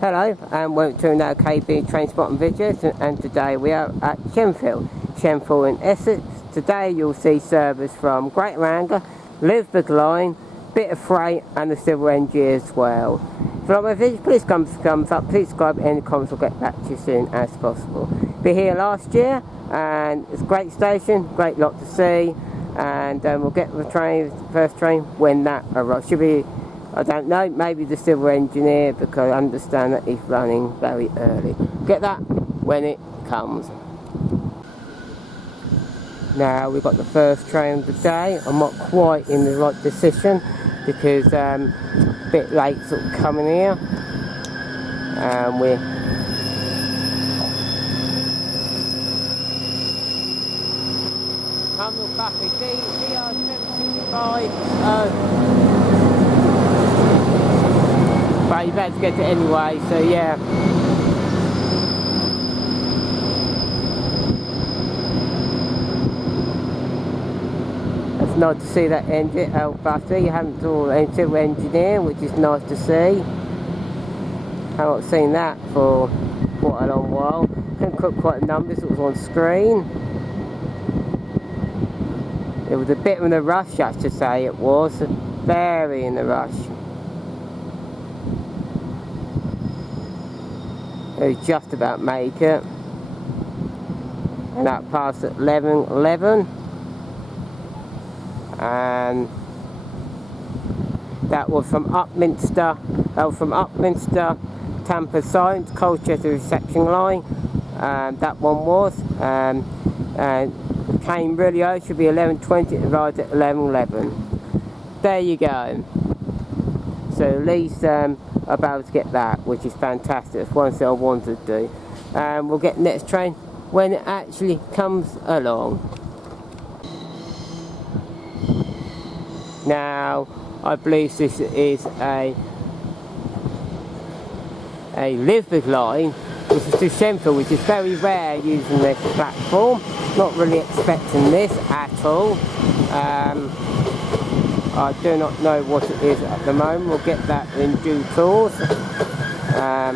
Hello and welcome to another KB train spotting videos, and today we are at Shenfield in Essex. Today you'll see service from Greater Anglia, Elizabeth Line, bit of freight and the Civil Engineer as well. If you like my video, please thumbs up, please subscribe, and comments will get back to you as soon as possible. Been here last year and it's a great station, great lot to see, and we'll get the train, first train when that arrives. Should be, I don't know, maybe the Civil Engineer, because I understand that he's running very early. Get that when it comes. Now we've got the first train of the day. I'm not quite in the right position because a bit late sort of coming here. We're Hamilton Buffy DR75. But you better get it anyway, so yeah. It's nice to see that engine, Buffy. You haven't done a Civil Engineer, which is nice to see. I haven't seen that for quite a long while. Couldn't put quite the numbers that was on screen. It was a bit in a rush, I should say it was. Very in a rush. It was just about make it. And that passed at 11:11. And that was from Upminster, Tampa Science, Colchester reception line. That one was. And came really early, should be 11:20, it arrived at 11:11. There you go. So at least about to get that, which is fantastic. It's one thing I wanted to do. And we'll get the next train when it actually comes along. Now, I believe this is a Elizabeth line, which is to Shenfield, which is very rare using this platform. Not really expecting this at all. I do not know what it is at the moment. We'll get that in due course. I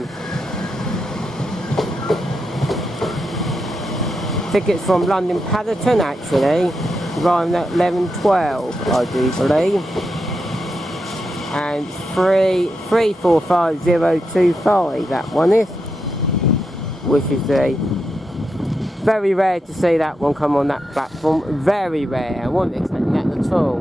think it's from London Paddington actually, arriving at 11:12, I do believe. And 345025, that one is, which is a very rare to see that one come on that platform. Very rare. I wasn't expecting that at all.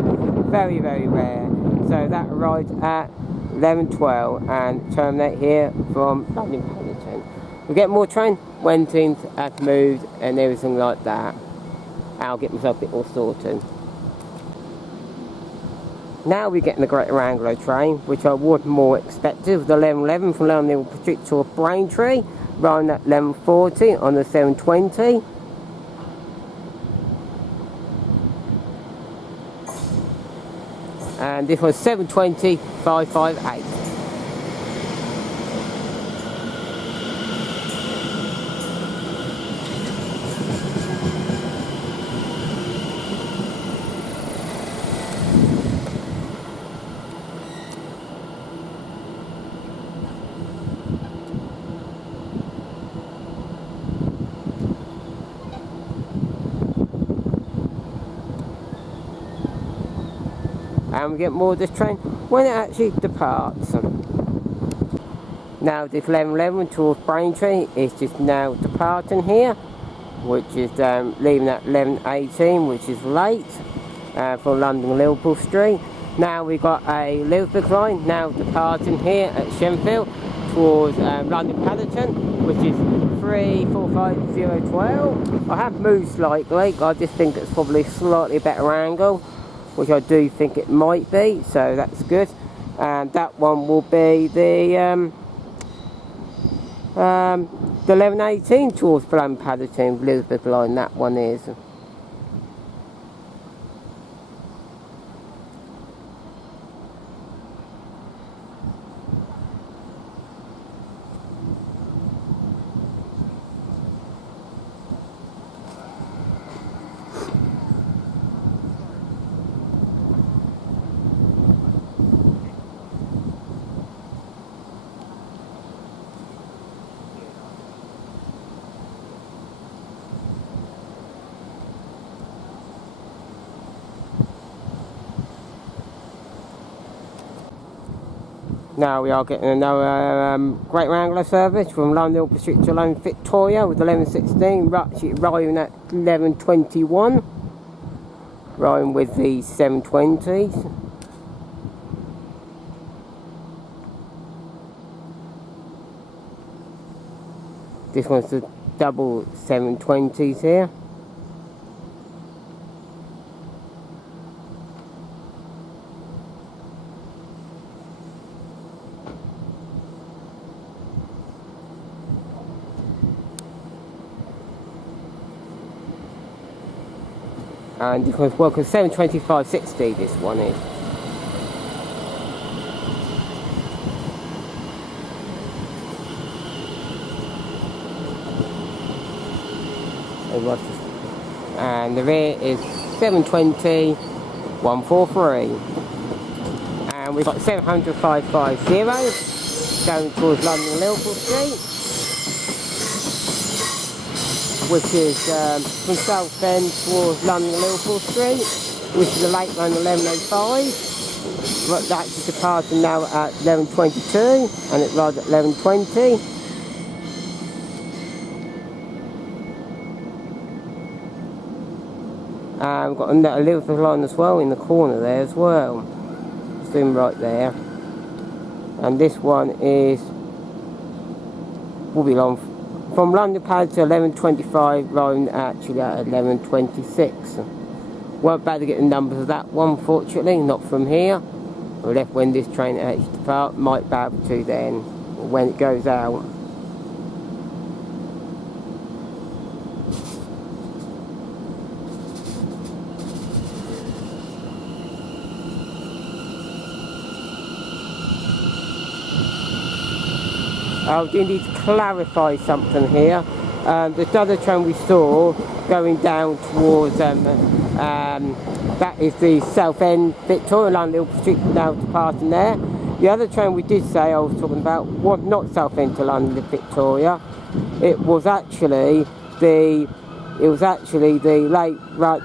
Very, very rare. So that arrived at 11:12 and terminate here from London Paddington. We'll get more train when things have moved and everything like that. I'll get myself a bit more sorted. Now we're getting the Greater Anglia train, which I would more expected. It was 11:11 from London to Braintree, running at 11:40 on the 720. And this was 720-558. And we get more of this train when it actually departs. Now this 11:11 towards Braintree is just now departing here, which is leaving at 11:18, which is late for London Liverpool Street. Now we've got a Elizabeth line now departing here at Shenfield towards London Paddington, which is 345012. I have moved slightly, I just think it's probably slightly better angle, which I do think it might be, so that's good. And that one will be the 11:18 towards London Paddington, Elizabeth line, that one is. Now we are getting another Great Anglia service from London Liverpool Street to London Victoria with 11:16, actually arriving at 11:21, arriving with the 720s. This one's the double 720s here. And this one's welcome 725/60, this one is. And the rear is 720/143. And we've got 700/550 going towards London Liverpool Street, which is from Southend towards London Liverpool Street, which is a late run 11:05. But that's departing now at 11:22, and it rides at 11:20. We've got a Liverpool line as well in the corner there as well. Zoom right there. And this one will be long from London Pad to 11:25, riding actually at 11:26. Weren't bad to get the numbers of that one, fortunately, not from here. We left when this train actually depart, might be able to then when it goes out. I do need to clarify something here. The other train we saw going down towards, that is the Southend Victoria, London Liverpool Street, now departing there. The other train we did say I was talking about was not Southend to London Victoria. It was actually the late run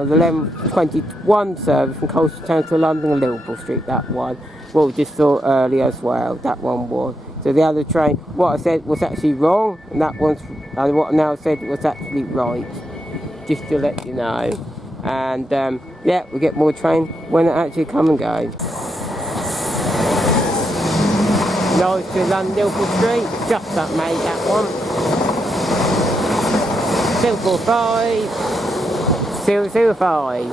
of the 11:21 service from Colchester Town to London Liverpool Street. That one, what we just saw earlier as well. That one was. So the other train, what I said was actually wrong, and that one's, what I now said was actually right. Just to let you know. And yeah, we get more trains when it actually come and go. Norwich to London Liverpool Street, just that made that one. 745 005.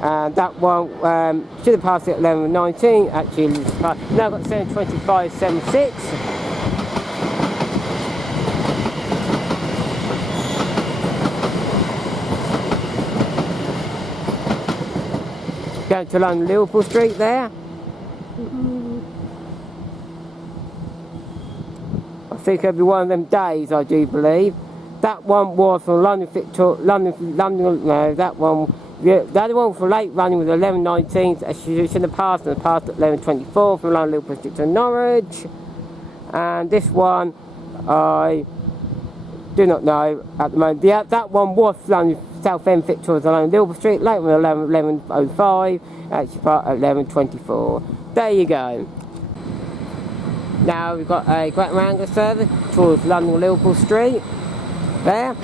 And that one should have passed at 11:19. Actually, now got 725/76. Going to London Liverpool Street there. I think it'll be one of them days, I do believe. That one was from London Victoria, no, that one. Yeah, the other one for late running with 11:19, she should have passed at 11:24 from London Liverpool Street to Norwich. And this one, I do not know at the moment. That one was London Southend Victoria to London Liverpool Street, late with 11:05, actually part at 11:24. There you go. Now we've got a Great Anglia service towards London Liverpool Street, there.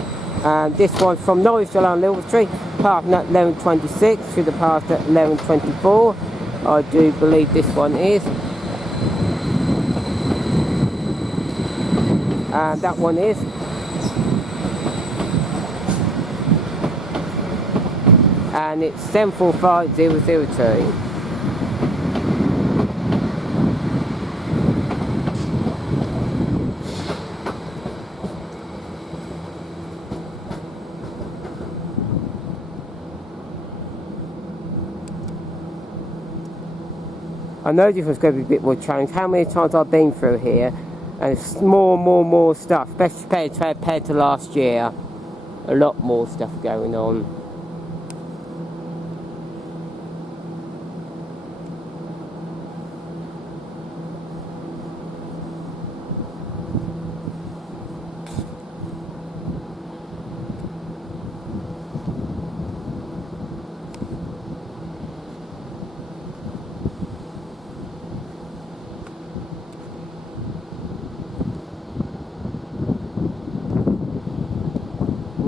And this one from Norwich to London Liverpool Street, parking at 11:26, should have passed at 11:24. I do believe this one is. And that one is. And it's 745/002. I know this one's going to be a bit more challenging. How many times I've been through here, and it's more stuff, especially compared to last year. A lot more stuff going on.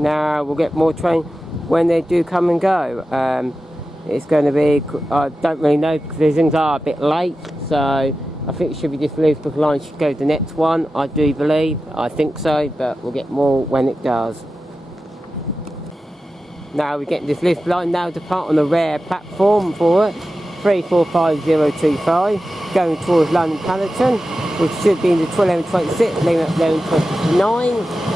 Now we'll get more train when they do come and go. It's going to be, I don't really know because these things are a bit late, so I think it should be this Elizabeth line should go to the next one, I do believe. I think so, but we'll get more when it does. Now we're getting this Elizabeth line now depart on the rare platform for it, 345025, going towards London Paddington, which should be in the 1126, leaving at 1129.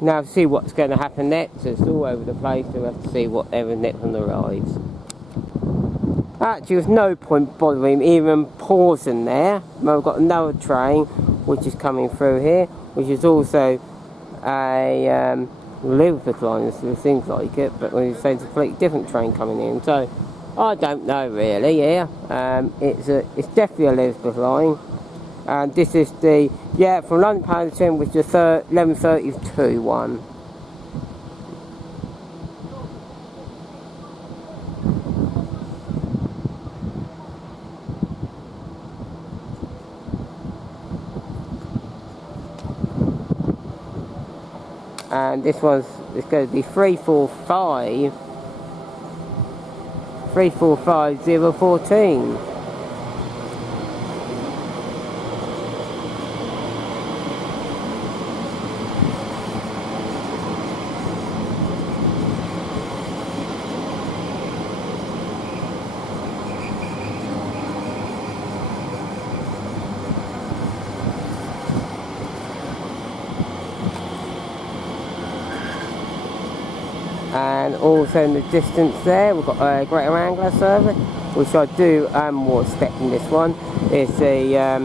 Now to see what's going to happen next, it's all over the place, so we have to see whatever next on the rides. Actually, there's no point bothering even pausing there. Well, we've got another train which is coming through here, which is also a Elizabeth line, so things like it, but when you say it's a completely different train coming in, so I don't know really. Yeah, it's definitely a Elizabeth line. And this is the, yeah, from London Paddington, which is the 1132 one. And this one's, it's going to be 345014. And also in the distance there, we've got a Greater Anglia service, which I do more expecting this one. It's a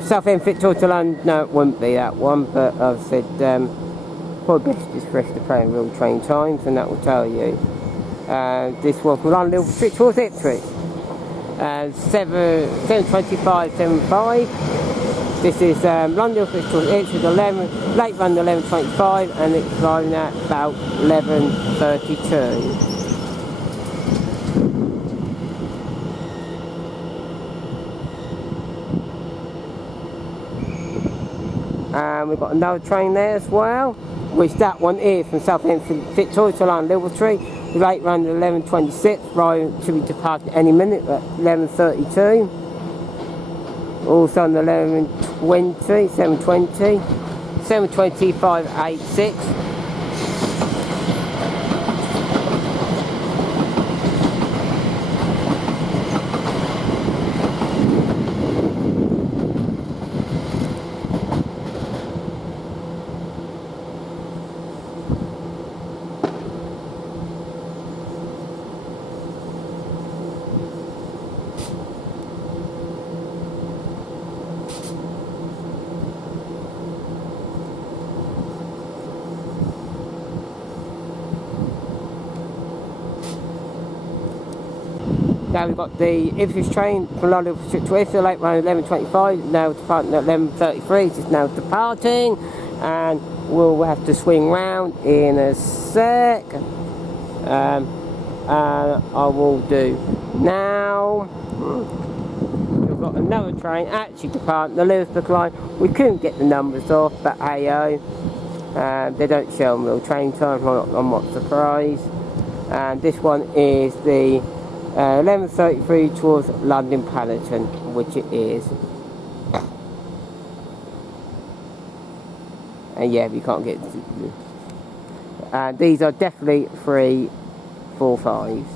Southend Victoria to London. No, it wouldn't be that one, but I've said probably best is for us to play in real train times, and that will tell you. This one from London Victoria to Ipswich, 7:25:75. This is London Victoria, Ipswich 11, late run 11:25, and it's arriving at about 11:32. And we've got another train there as well, which that one is from Southend Victoria to London Liverpool, late run 11:26, right, should be departing any minute at 11:32. Also on the 11:20, 7:20, 7:25:86. Now we've got the Ipswich train from London to Ipswich, late run 11:25, now departing at 11:33, it's now departing, and we'll have to swing round in a sec, and I will do now. We've got another train actually departing the Elizabeth line. We couldn't get the numbers off, but hey-oh, they don't show them real train times, I'm not surprised. And this one is the 11:33 towards London Paddington, which it is. And yeah, we can't get... these are definitely 345s.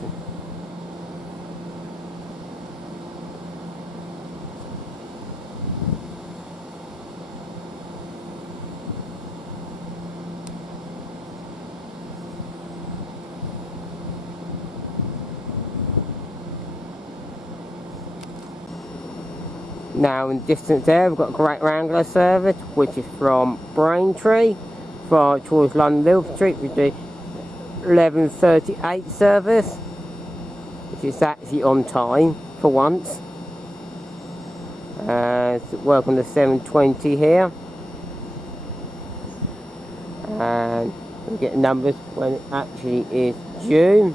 Now in the distance there, we've got a Great Wrangler service, which is from Braintree towards London Liverpool Street with the 11:38 service, which is actually on time for once. Work on the 7:20 here, and we get numbers when it actually is due.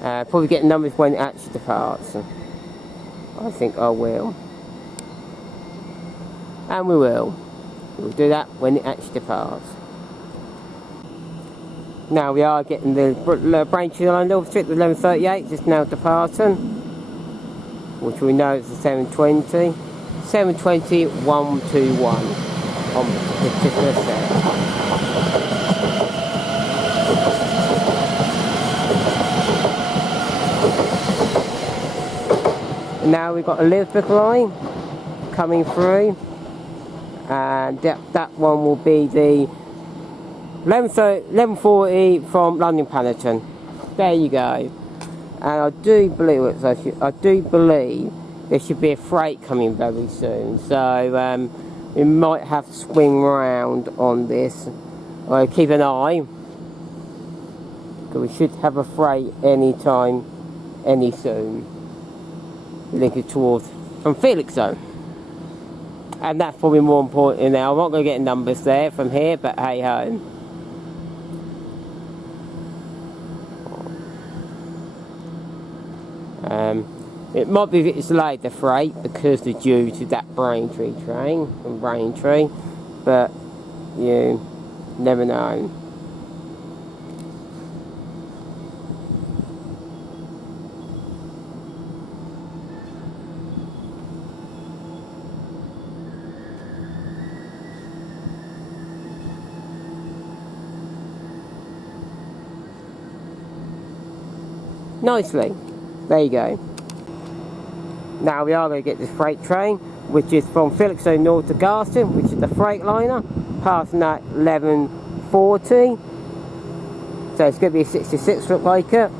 Probably get numbers when it actually departs. I think I will. And we will. We'll do that when it actually departs. Now we are getting the Braintree line Liverpool Street, the 11:38, just now departing. Which we know is the 7:20. 7:20 121 on the particular set. Now we've got Elizabeth line coming through, and that one will be the 11:40 from London Paddington. There you go. And I do believe there should be a freight coming very soon, so we might have to swing round on this. I'll keep an eye, because we should have a freight any soon. Linking towards from Felixstowe, and that's probably more important now. I'm not going to get numbers there from here, but hey ho. It might be it's delayed, the freight, because they're due to that Braintree train from Braintree, but you never know. Nicely. There you go. Now we are going to get this freight train, which is from Felixstowe north to Garston, which is the Freightliner, passing at 11:40. So it's going to be a 66, look like it.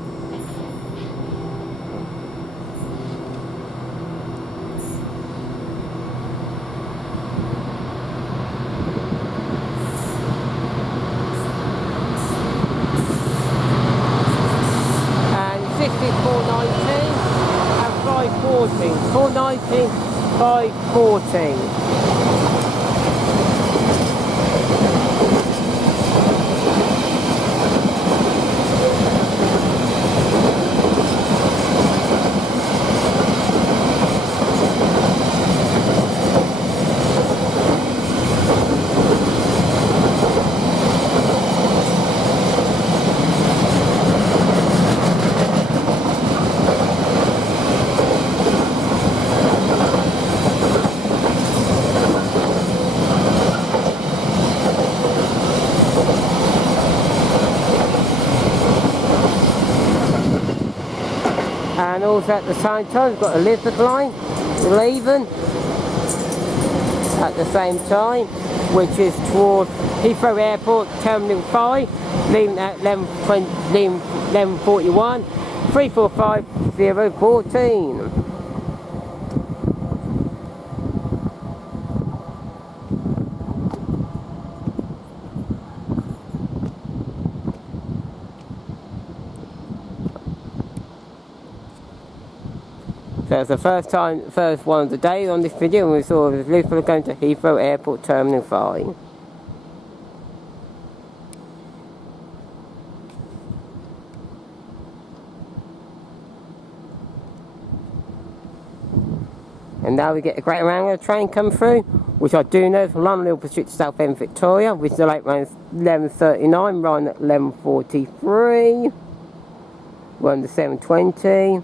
And 514, 419, 514. And also at the same time, we've got Elizabeth line leaving at the same time, which is towards Heathrow Airport, Terminal 5, leaving at 11:41, 345-014. So it's the first one of the day on this video, and we saw Liverpool going to Heathrow Airport Terminal 5. And now we get a Great Wrangler train come through, which I do know from London Liverpool Street to Southend Victoria, which is the late run 11:39, run at 11:43, run to 7:20.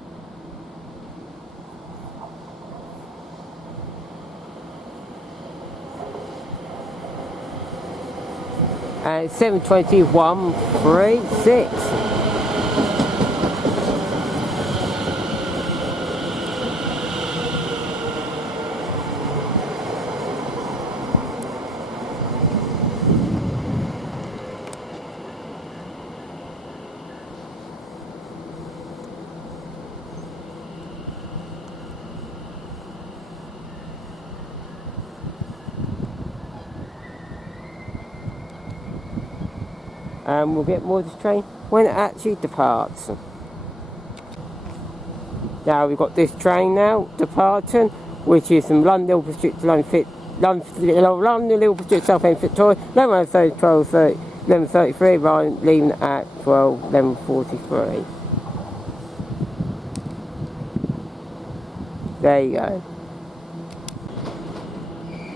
and 7:21:36. And we'll get more of this train when it actually departs. Now we've got this train now departing, which is from London Liverpool Street to London Liverpool Street, Southend Victoria, 11:33, right, leaving at 11:43. There you go.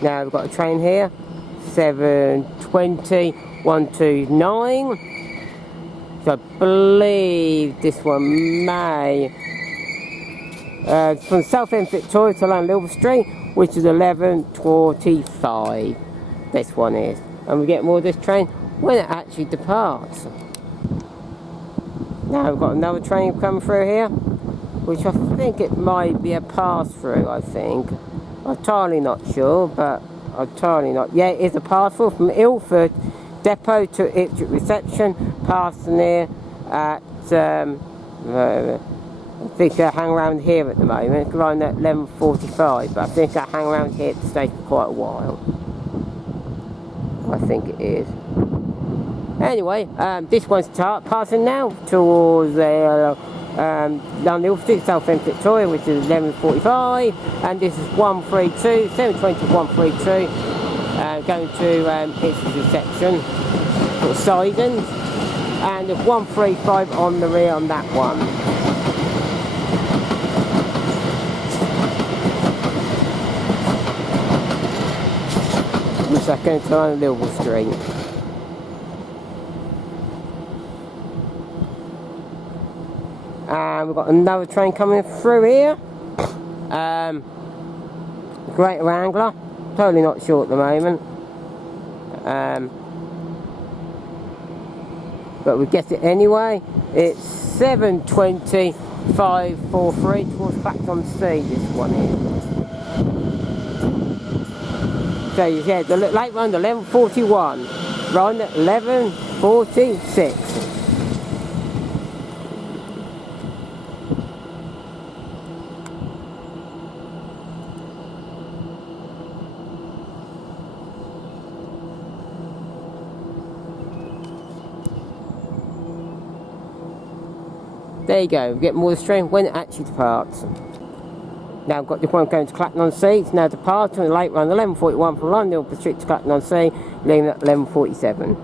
Now we've got a train here, 7:20:129. So I believe this one may from Southend Victoria to London Liverpool Street, which is 11:45. This one is, and we get more of this train when it actually departs. Now we've got another train coming through here, which I think it might be a pass-through. I think, I'm entirely not sure, but entirely not. Yeah, it is a pass-through from Ilford Depot to Ipswich Reception, passing here at I think I hang around here at the moment. It's around at 11:45, but I think I hang around here to stay for quite a while. I think it is. Anyway, this one's passing now towards London Liverpool Street, Southend Victoria, which is 11:45, and this is 7:20:132, going to its reception for Sidons, and there's 135 on the rear on that one. Second to London Liverpool Street. And we've got another train coming through here. Greater Anglia. Totally not sure at the moment. But we get it anyway. It's 7:20:543 towards Clacton-on-Sea. This one is. So yeah, the late run 11:41, run 11:46. There you go, we get more of the train when it actually departs. Now I've got the one going to Clacton-on-Sea. It's now departing the late run 11:41 from London Liverpool Street to Clacton-on-Sea, leaving at 11:47.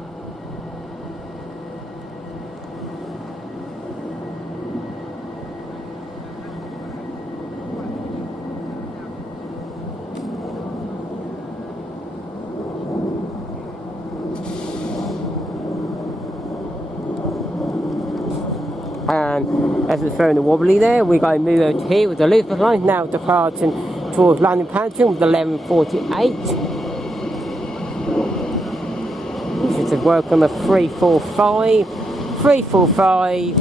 And as it's throwing the wobbly there, we're going to move over to here with the Elizabeth line, now departing towards London Paddington with 11:48. Which is to work on the 345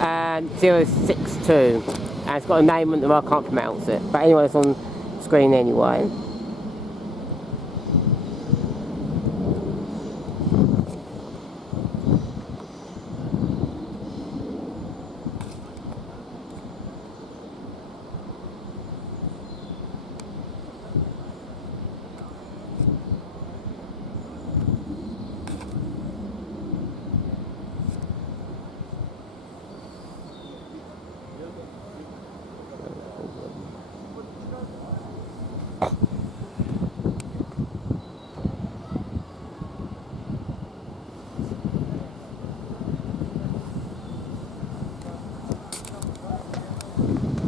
and 062. And it's got a name on them, I can't pronounce it. But anyway, it's on screen anyway.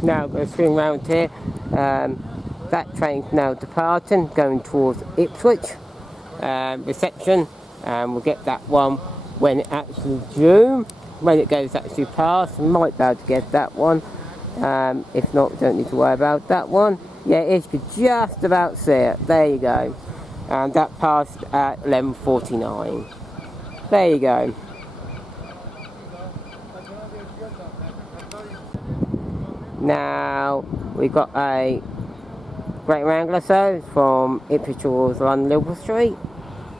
Now going to swing round here. That train's now departing, going towards Ipswich reception, and we'll get that one when it actually due, when it goes actually past. We might be able to get that one. If not, don't need to worry about that one. Yeah, it is, you could just about see it. There you go. And that passed at 11:49. There you go. Now we've got a Great Anglia service from Ipswich towards London Liverpool Street,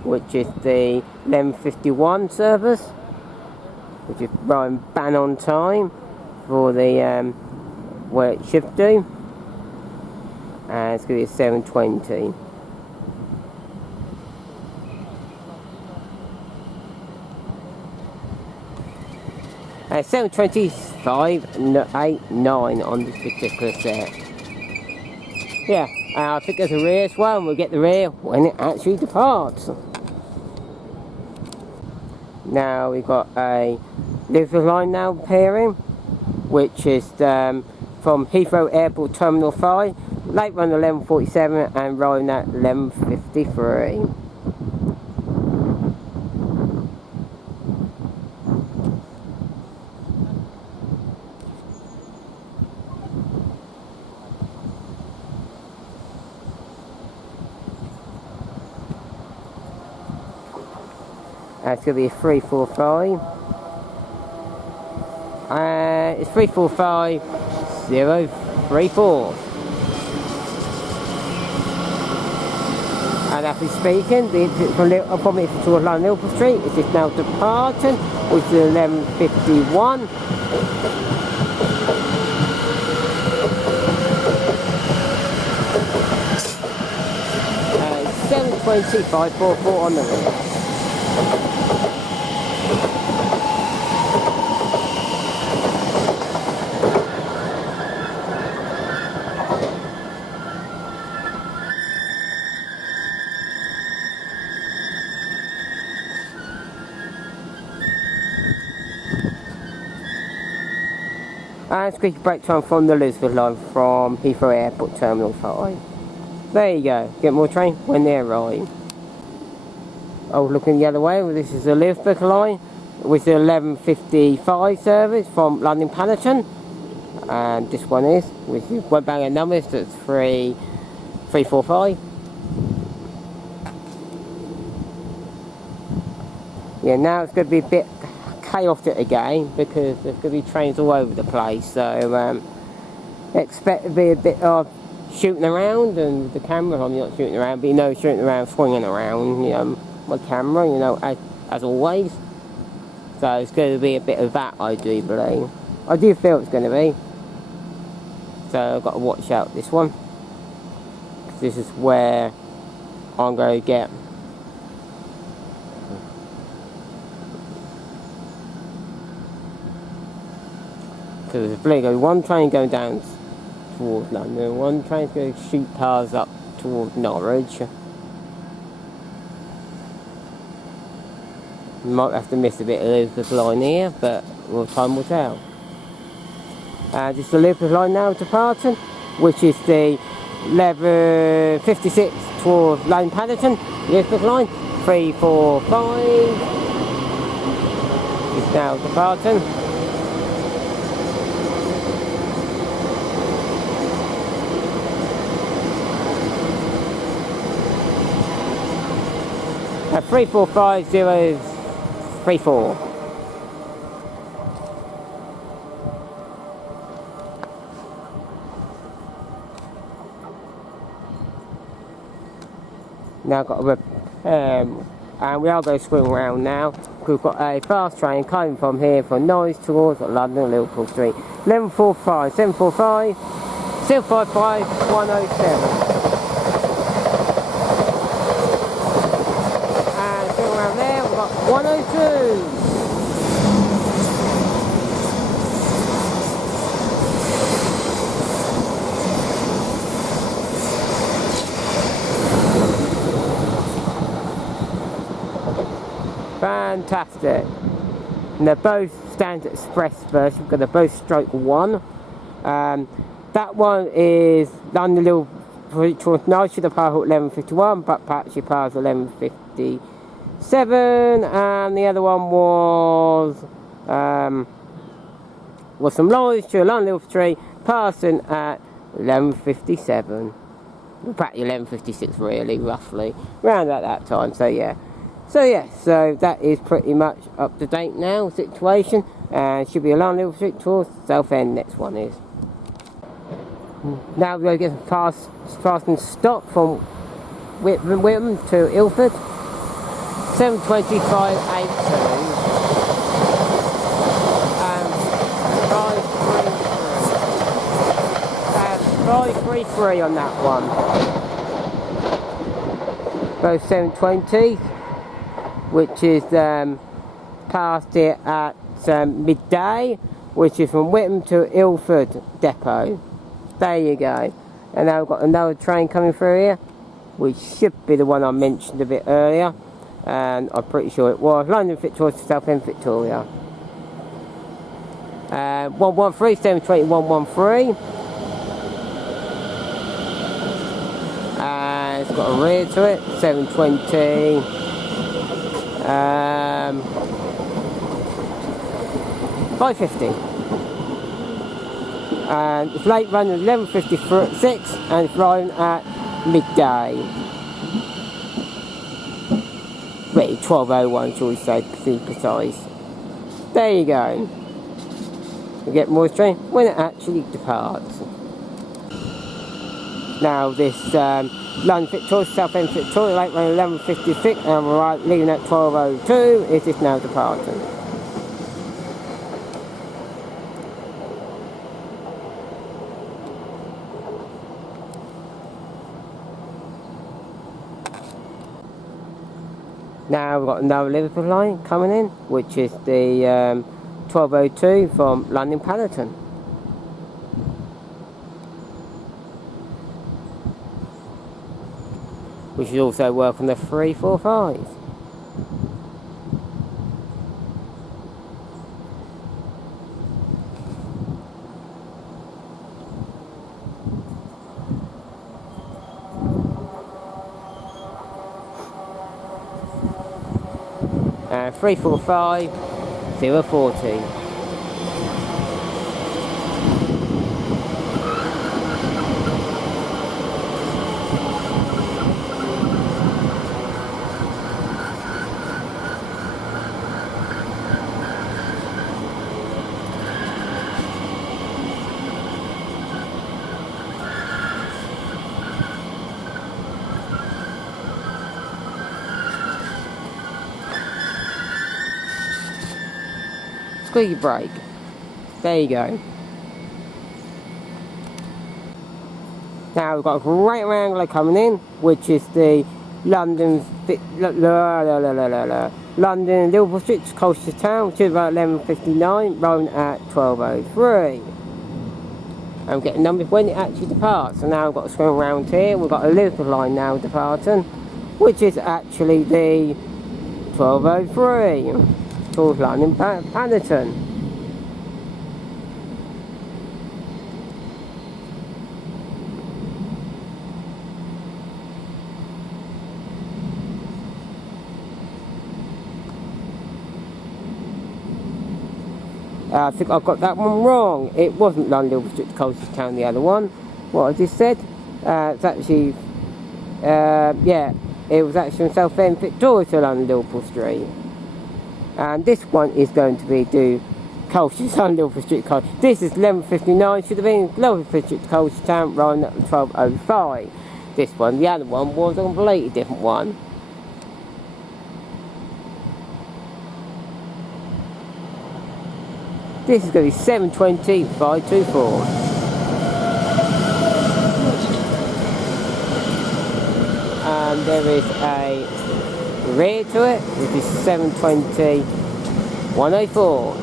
which is the 11:51 service, which is running bang on time for the where it should do, and it's going to be 7:20. And 7:25:8:9 on this particular set. Yeah, I think there's a rear as well, and we'll get the rear when it actually departs. Now we've got a Elizabeth line now appearing, which is from Heathrow Airport Terminal 5, late run 11:47 and rolling at 11:53. It's going to be a 345. It's 345034. And after speaking, from it towards London Liverpool Street, it is now departing, which is 11:51. 7:25:44 on the rear. And squeaky brake time from the Elizabeth line from Heathrow Airport Terminal 5. There you go, get more train when they arrive. Oh, looking the other way, well, this is the Elizabeth line with the 11:55 service from London Paddington. And this one is, with the web banger numbers, that's 345. Yeah, now it's going to be a bit chaotic again because there's going to be trains all over the place, so expect to be a bit of shooting around, and with the camera I'm not shooting around, but you know, shooting around, swinging around, you know, my camera, you know, as always. So it's going to be a bit of that, I do believe. I do feel it's going to be. So I've got to watch out this one. This is where I'm going to get. So there's one train going down towards London, one train's going to shoot cars up towards Norwich. Might have to miss a bit of Elizabeth line here, but time will tell. This is the Elizabeth line now departing, which is the 11:56 towards Lane Paddington. Elizabeth line 345 is now departing. At 345:034. Now got a and we are going to swing around now. We've got a fast train coming from here from Norwich towards London Liverpool Street. 11:45, 7:45, 7:55, 107. And swing around there, we've got 102. Fantastic. And they're both standard express versions because they're both stroke 1. That one is London Liverpool towards Norwich to the power 11:51, but Patchy Power's 11:57, and the other one was from Norwich to London Liverpool Street, passing at 11:57. Practically 11:56 really, roughly, around at that time, so yeah. So yeah, so that is pretty much up to date now, situation. And should be along Liverpool Street towards Southend, next one is. Now we're going to get some fast and stop from Whitman to Ilford. 7:25.82. And 5:33 on that one. Both 7:20, which is past it at midday, which is from Whitman to Ilford depot. There you go. And now we've got another train coming through here, which should be the one I mentioned a bit earlier, and I'm pretty sure it was London Victoria to Southend Victoria. 113, 7:20, 113. It's got a rear to it, 7:20. 5:50. And it's late running 11:56 and it's running at midday. Really, 12:01 shall we say, to be precise. There you go. You get more train when it actually departs. Now this London Victoria, Southend Victoria, late running 11:56 and we're leaving at 12:02. It is now departing. Now we've got another Liverpool line coming in, which is the 12:02 from London Paddington. We should also work on the 345. And 345 040. Squeaky brake. There you go. Now we've got a great Anglia coming in, which is the London Liverpool Street to Colchester Town, which is about 11:59, rolling at 12:03. I'm getting numbers when it actually departs. So now I've got to swing around here. We've got a Liverpool line now departing, which is actually the 12:03 towards London Paddington. I think I got that one wrong. It wasn't London Liverpool Street to Colchester Town, the other one. What I just said. It's actually, yeah, it was actually from Southend Victoria to London Liverpool Street. And this one is going to be to Colchester, London Liverpool Street to Colchester. This is 11:59, should have been Liverpool Street to Colchester Town, rolling at 12:05. This one, the other one, was a completely different one. This is going to be 7:20, 524. And there is a rear to it, which is 7:20, 104.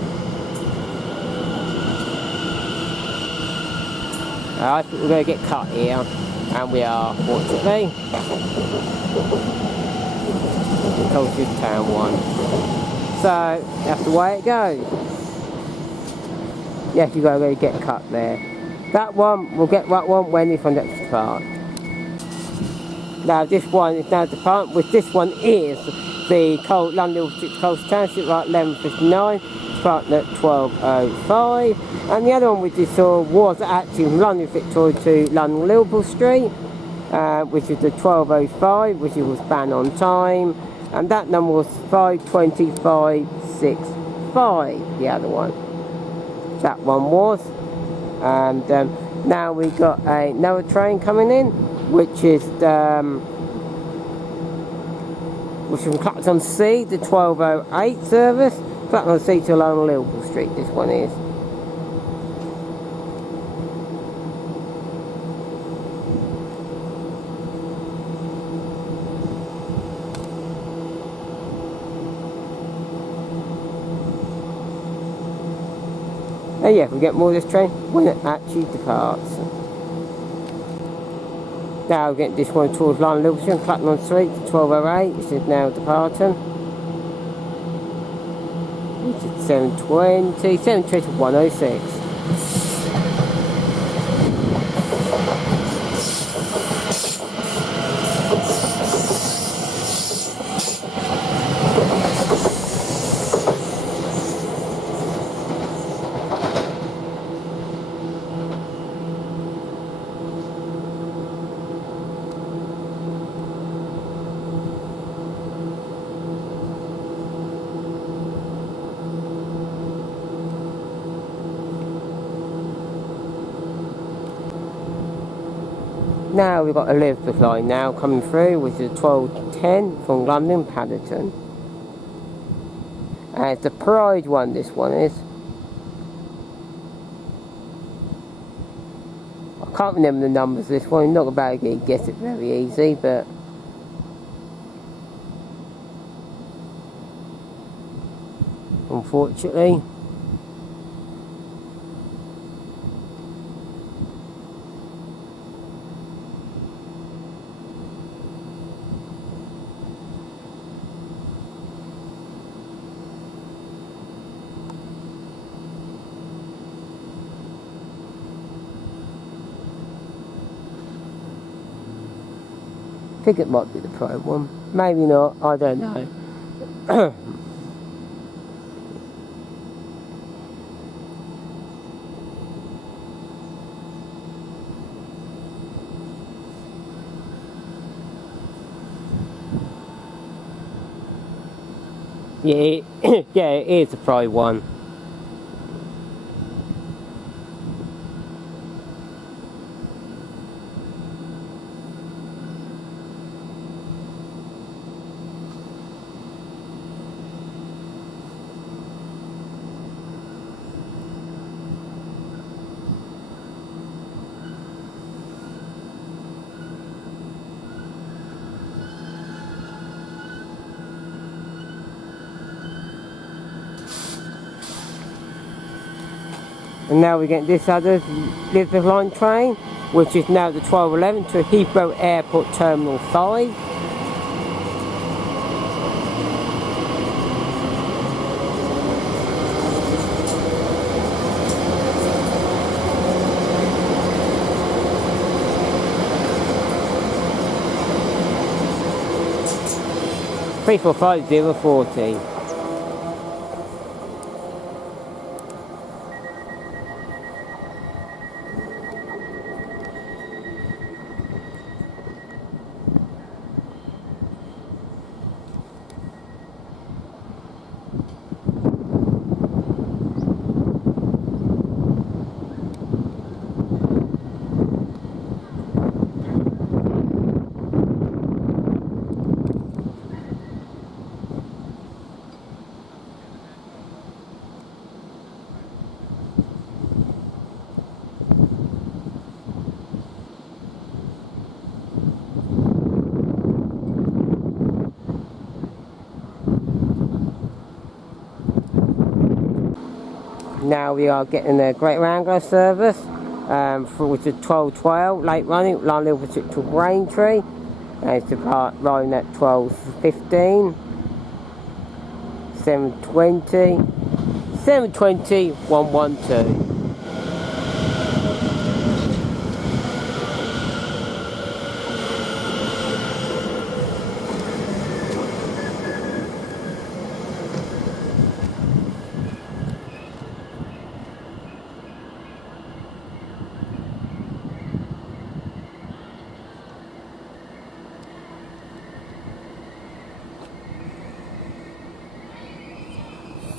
I think we're going to get cut here, and we are, fortunately. The Colchester Town one. So, that's the way it goes. Yes, you're going to get cut there. That one, we'll get that one when it's on the next part. Now this one is now departing, which this one is the London Colchester Township, right, 11:59, departing at 12:05. And the other one we just saw was actually from London Victoria to London Liverpool Street, which is the 12:05, which was bang on time. And that number was 52565, the other one. That one was. And now we've got another train coming in, which is from Clacton-on-Sea, the 1208 service. Clacton-on-Sea to Lone Liverpool Street, this one is. And yeah, we get more of this train when it actually departs. Now we're getting this one towards Lone Liverpool, Clacton-on-Sea, 1208, this is now departing. It's at 720 to 106. Now we've got a Elizabeth line now coming through, which is 1210 from London, Paddington. And it's the Pride one, this one is. I can't remember the numbers of this one, you're not about to guess it very easy, but unfortunately. I think it might be the Pride one. Maybe not, I don't know. Yeah, yeah, it is the Pride one. And now we get this other Elizabeth line train, which is now the 1211 to Heathrow Airport Terminal 5. Three four five 040. Now we are getting a Greater Anglia service, which is 1212, late running, Lone Liverpool to Braintree. And it's running at 1215, 720, 720, 112.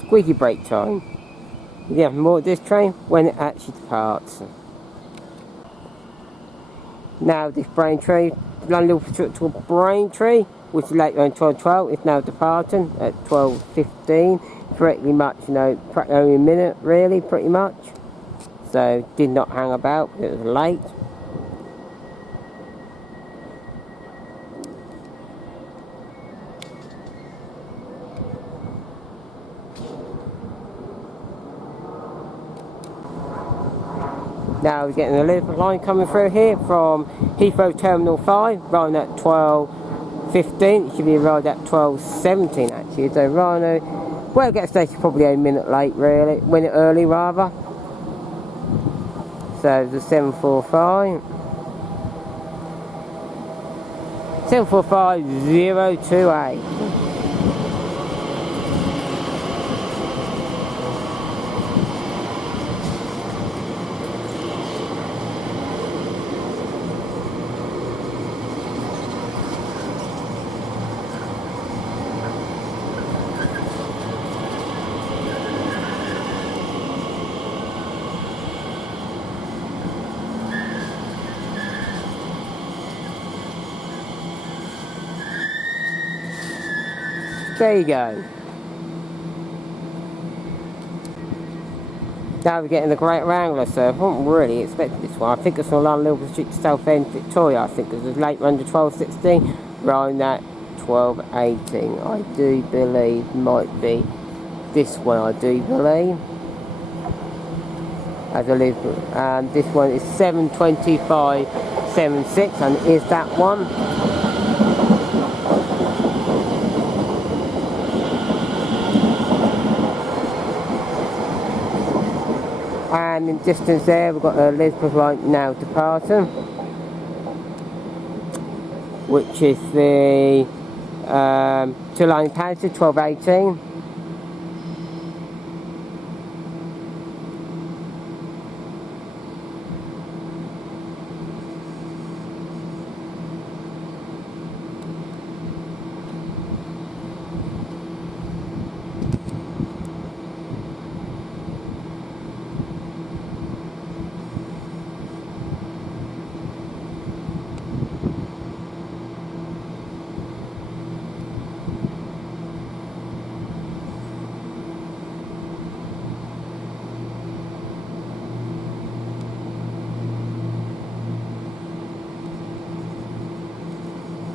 squeaky brake time. You have more of this train when it actually departs. Now this Braintree, London to Braintree, which is later on 12:12, is now departing at 12:15. Pretty much, you know, only a minute really, pretty much. So did not hang about, it was late. Now we're getting the Liverpool line coming through here from Heathrow Terminal 5, running at 12:15. It should be arrived at 12:17 actually. So Rhino, well, get a station probably a minute late really, minute early rather. So the 745. 745028. There you go. Now we're getting the Great Anglia, so I wasn't really expecting this one. I think it's on London Liverpool Street to Southend, Victoria. I think it was late under 12:16, running at 12:18. I do believe might be this one. I do believe. As I live, this one is 7:25:76, and is that one? And in distance there, we've got the Elizabeth line now departing, which is the two-line passage 12:18.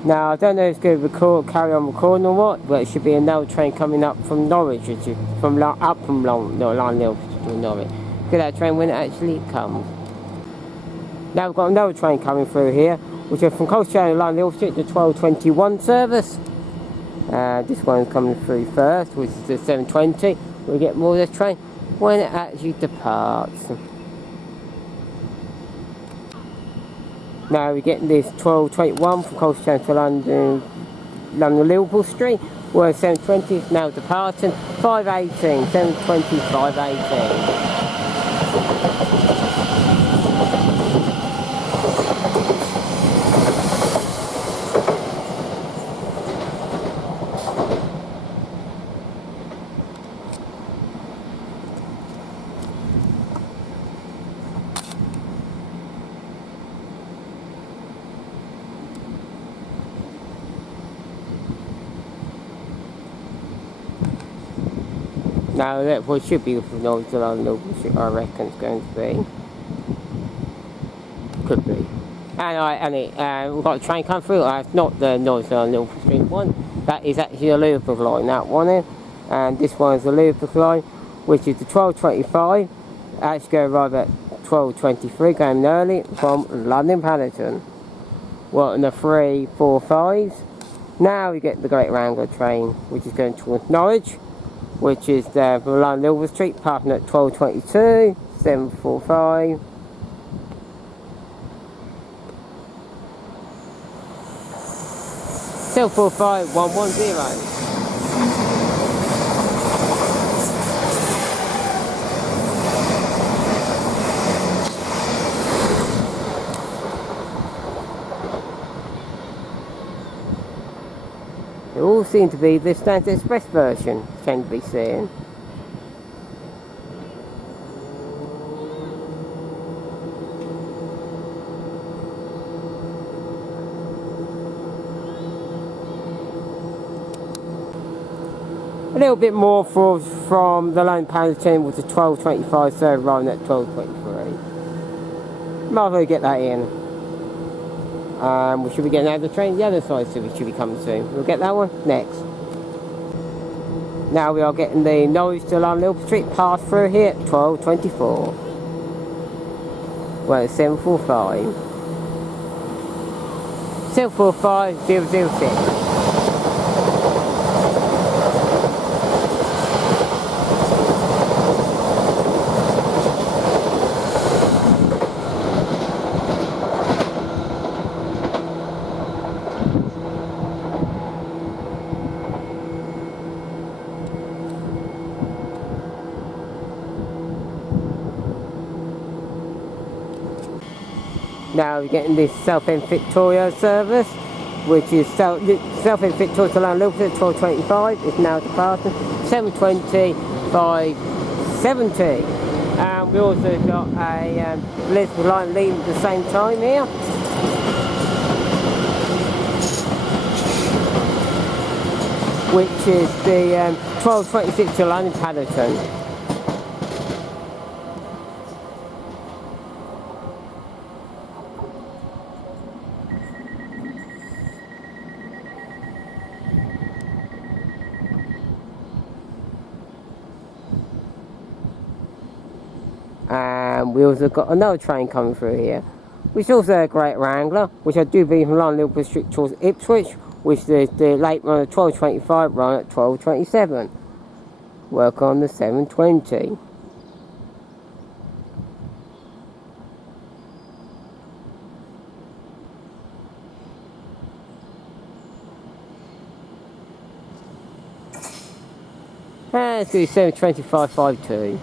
Now, I don't know if it's going to carry on recording or what, but it should be another train coming up from Norwich, which is up from London to Norwich. Look at that train when it actually comes. Now we've got another train coming through here, which is from Colchester to London Street, the 12:21 service. This one's coming through first, which is the 7:20. We'll get more of this train when it actually departs. Now we're getting this 12:21 from Colchester to London Liverpool Street, where 7:20 is now departing, 5:18, 7:20, 5:18. Now that what should be from Norwich to London, I reckon it's going to be. Could be. And we've got a train come through. It's not the Norwich to London Street one. That is actually a Liverpool line, that one is. And this one is the Liverpool line, which is the 12:25. Actually going to arrive at 12:23, going early from London Paddington. Well, in the 345s. Now we get the Great Anglia train, which is going towards Norwich, which is from London Liverpool Street, parking at 12:22, 7:45. Still 45110. They all seem to be the Standard Express version, can be seen. A little bit more from the London Paddington with the 12.25 server running at 12.23. Might as well get that in. We should be getting out of the train the other side, so we should be coming soon. We'll get that one next. Now we are getting the Norwich to London Liverpool Street pass through here at 12.24. Well, it's 7.45. 7.45.006. Now we're getting this Southend Victoria service, which is Southend Victoria to London Liverpool at 12.25. It's now departing 7.20, 5.70. And we also got a Elizabeth line leaving at the same time here. Which is the 12.26 to London Paddington. And we also got another train coming through here, which is also a Greater Anglia, which I do believe from London Liverpool Street towards Ipswich, which is the late run at 12.25, run at 12.27. Work on the 7.20. And it's going to be 7.25.52.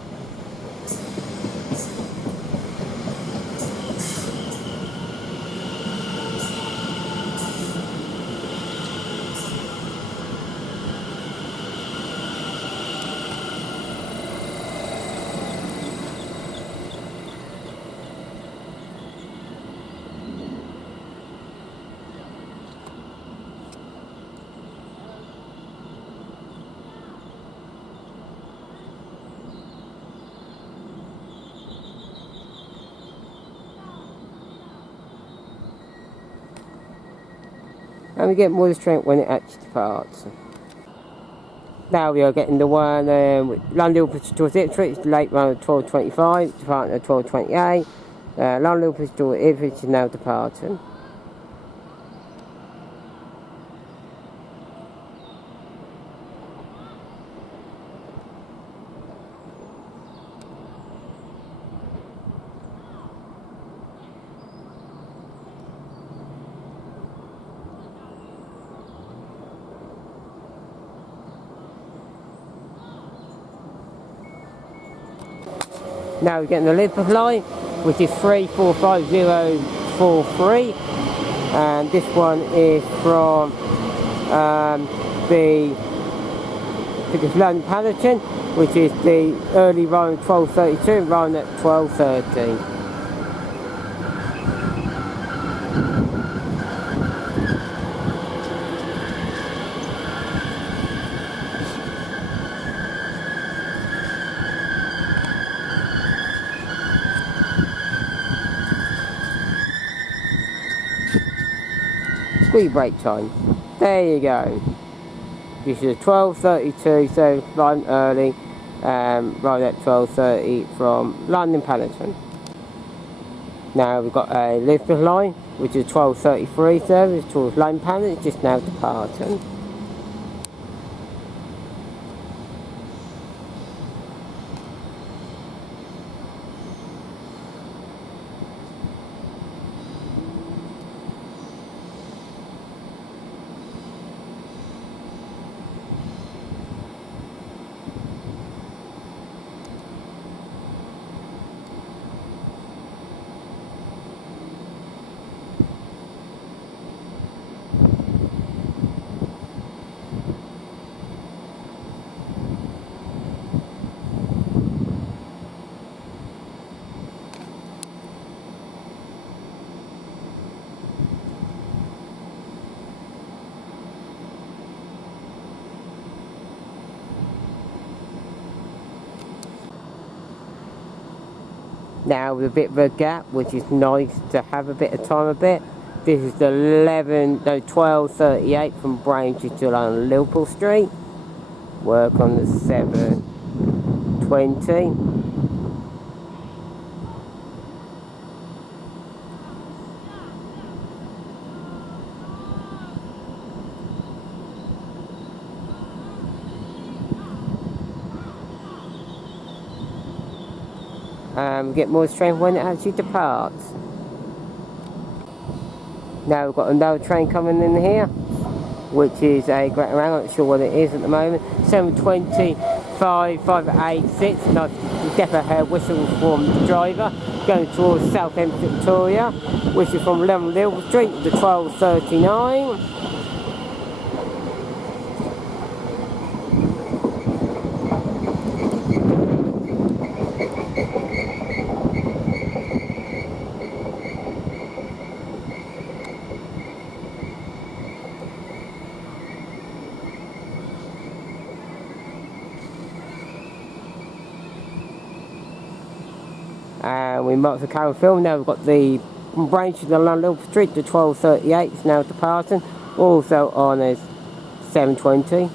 And we get more strength when it actually departs. Now we are getting the one London Liverpool towards Ipswich, late run at 12.25, departing at 12.28. London Liverpool towards Ipswich is now departing. Now we're getting the Elizabeth line, which is 3.45.043, and this one is from the London Paddington, which is the early run at 12.32 and run at 12.30. Squeeze break time. There you go. This is 12.32, so run early, run at 12.30 from London Paddington. Now we've got a Elizabeth line, which is 12.33 service towards London Paddington, just now departing. now with a bit of a gap, which is nice to have a bit of time a bit. This is the 12:38 from Braintree to London Liverpool Street. Work on the 7:20. Get more strength when it actually departs. Now we've got another train coming in here, which is a Great Rango. I'm not sure what it is at the moment. 7:25, 586. Nice depot hair whistle from the driver. Going towards Southend Victoria, which is from 11 Liverpool Street to 12:39. And we marked the camera film. Now we've got the Braintree to London Liverpool Street to 12:38. It's now departing. Also on as 7:20.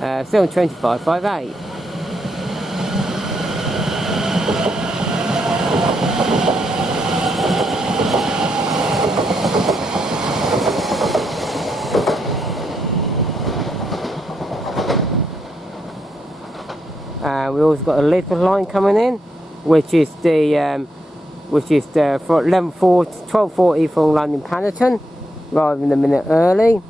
7:25, 58. We also got a Elizabeth line coming in, which is the for 12:40 from London Paddington, rather than a minute early.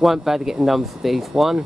Won't be able to get the numbers of these one.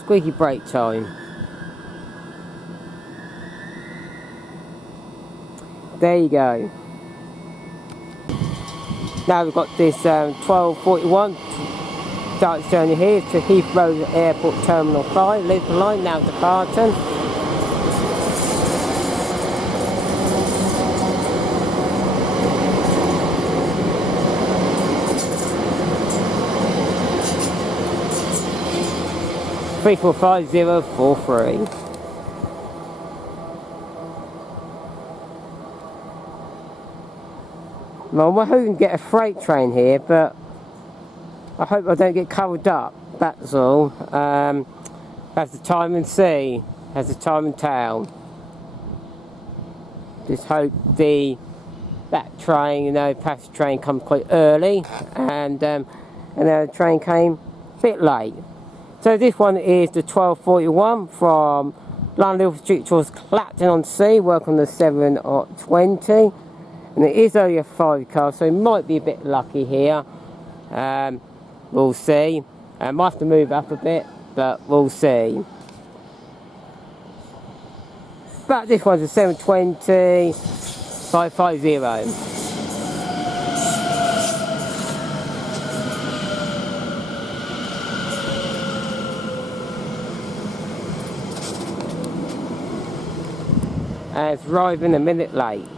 Squeaky brake time. There you go. Now we've got this 12:41 direct journey here to Heathrow Airport Terminal 5, Liverpool line, now departing. Three 45043. Well, we're hoping to get a freight train here, but I hope I don't get covered up, that's all. Have the time and see, has the time and tell. Just hope that train, you know, passenger train comes quite early, and the train came a bit late. So this one is the 12:41 from London Liverpool Street towards Clacton-on-Sea, work on the 7:20. And it is only a 5 car, so it might be a bit lucky here. We'll see. Might have to move up a bit, but we'll see. But this one's a 7:20, 550. And it's arriving a minute late.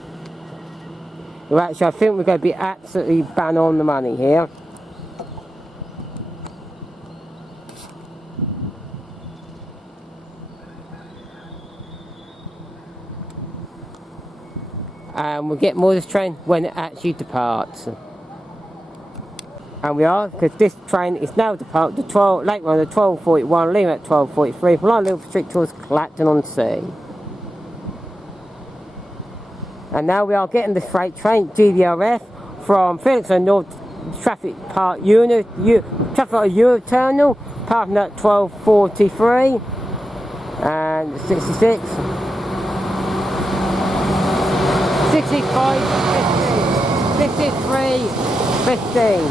Well, actually, I think we're going to be absolutely bang on the money here. And we'll get more of this train when it actually departs. And we are, because this train is now departing the 12:41, leaving at 12:43 from London Liverpool Street towards Clacton-on-Sea. And now we are getting the freight train GBRf from Freightliner North Traffic Park Unit Terminal, parking at 12:43 and 66, 65, 50, 53, 15.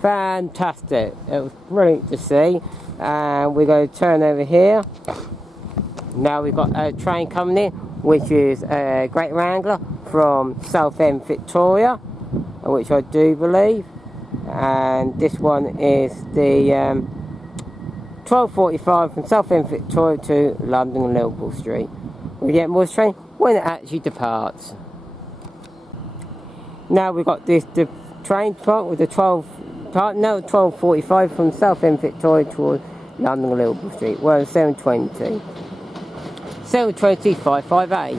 Fantastic, it was brilliant to see. And we're going to turn over here. Now we've got a train coming in, which is a Greater Anglia from Southend Victoria, which I do believe, and this one is the 12:45 from Southend Victoria to London Liverpool Street. We get more train when it actually departs. Now we've got the train part with the 12:45 from Southend Victoria towards London Liverpool Street. We're 7:20. 7:20 558.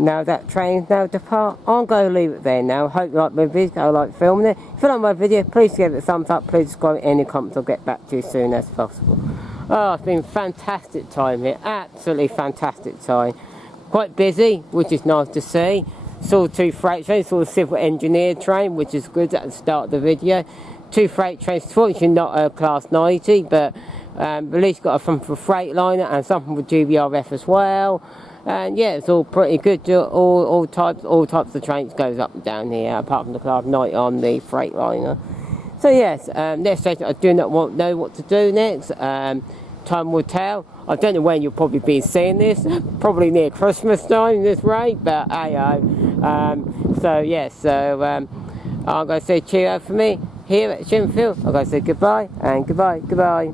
Now that train's now depart, I'm going to leave it there now. Hope you like my video, I like filming it. If you like my video, please give it a thumbs up, please subscribe, any comments, I'll get back to you as soon as possible. Oh, it's been a fantastic time here, absolutely fantastic time. Quite busy, which is nice to see. Saw 2 freight trains, saw a civil engineer train, which is good at the start of the video. 2 freight trains, fortunately not a class 90, but at least got something for Freightliner and something for GBRf as well. And yeah, it's all pretty good. All types of trains goes up and down here, apart from the class 90 on the Freightliner. So yes, next station I do not know what to do next. Time will tell. I don't know when you'll probably be seeing this. Probably near Christmas time, this rate. But so yes, I'm going to say cheerio for me here at Shenfield. I'm going to say goodbye and goodbye.